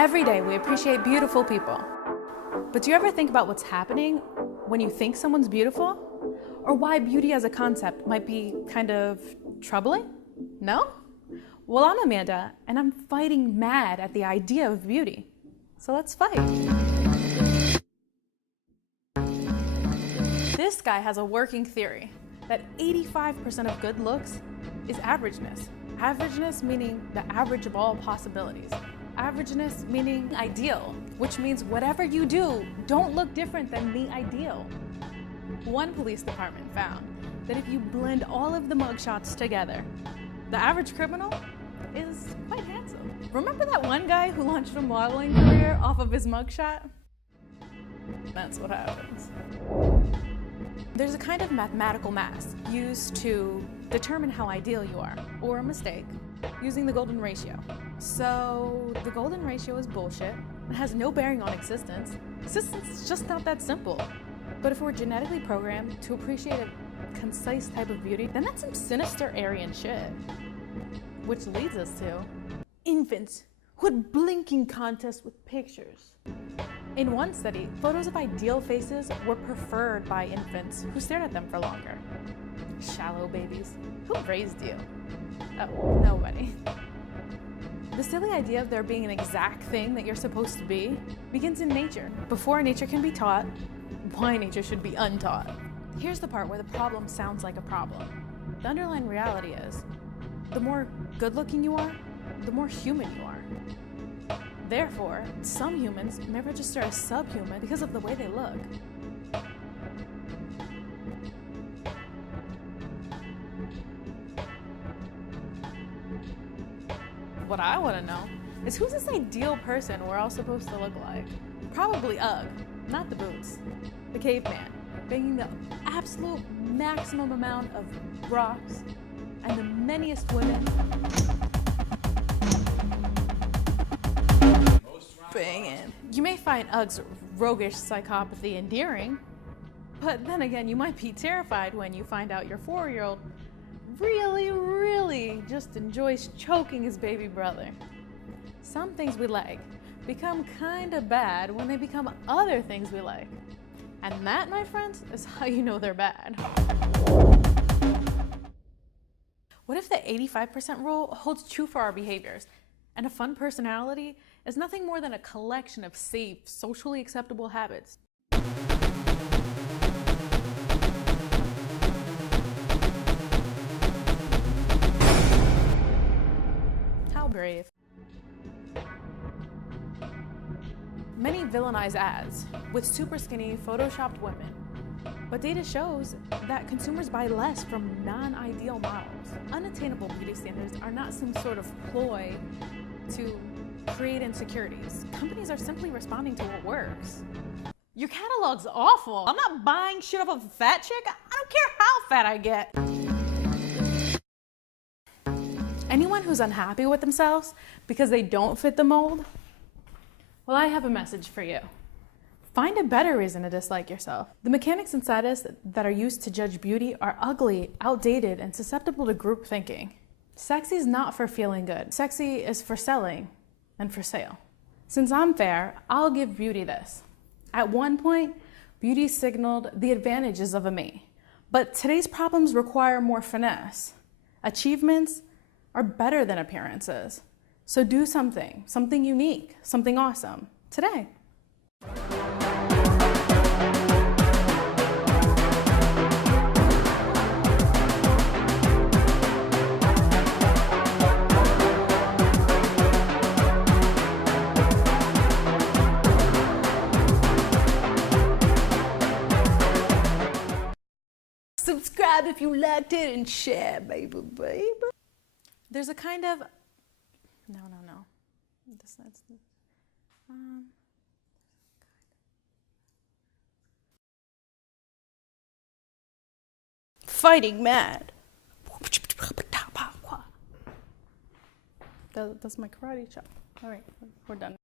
Every day we appreciate beautiful people. But do you ever think about what's happening when you think someone's beautiful? Or why beauty as a concept might be kind of troubling? No? Well, I'm Amanda, and I'm fighting mad at the idea of beauty. So let's fight. This guy has a working theory that 85% of good looks is averageness. Averageness meaning the average of all possibilities. Averageness meaning ideal, which means whatever you do, don't look different than the ideal. One police department found that if you blend all of the mugshots together, the average criminal is quite handsome. Remember that one guy who launched a modeling career off of his mugshot? That's what happens. There's a kind of mathematical math used to determine how ideal you are, or a mistake, using the golden ratio. So the golden ratio is bullshit. It has no bearing on existence. Existence is just not that simple. But if we're genetically programmed to appreciate a concise type of beauty, then that's some sinister Aryan shit. Which leads us to infants who had blinking contests with pictures. In one study, photos of ideal faces were preferred by infants who stared at them for longer. Shallow babies. Who raised you? Oh, nobody. The silly idea of there being an exact thing that you're supposed to be begins in nature. Before nature can be taught, why nature should be untaught. Here's the part where the problem sounds like a problem. The underlying reality is, the more good-looking you are, the more human you are. Therefore, some humans may register as subhuman because of the way they look. What I want to know is who's this ideal person we're all supposed to look like? Probably Ugg, not the boots. The caveman, banging the absolute maximum amount of rocks and the manyest women. Banging. You may find Ugg's roguish psychopathy endearing, but then again, you might be terrified when you find out your 4-year-old really just enjoys choking his baby brother. Some things we like become kinda bad when they become other things we like. And that, my friends, is how you know they're bad. What if the 85% rule holds true for our behaviors, and a fun personality is nothing more than a collection of safe, socially acceptable habits? How brave. Many villainize ads with super skinny, photoshopped women, but data shows that consumers buy less from non-ideal models. Unattainable beauty standards are not some sort of ploy to create insecurities. Companies are simply responding to what works. Your catalog's awful. I'm not buying shit off of a fat chick. I don't care how fat I get. Anyone who's unhappy with themselves because they don't fit the mold, well, I have a message for you. Find a better reason to dislike yourself. The mechanics inside us that are used to judge beauty are ugly, outdated, and susceptible to group thinking. Sexy is not for feeling good. Sexy is for selling and for sale. Since I'm fair, I'll give beauty this. At one point, beauty signaled the advantages of a me. But today's problems require more finesse. Achievements are better than appearances. So do something unique, something awesome, today. Subscribe if you liked it and share, baby. There's a kind of, no. Fighting mad. That's my karate chop. All right, we're done.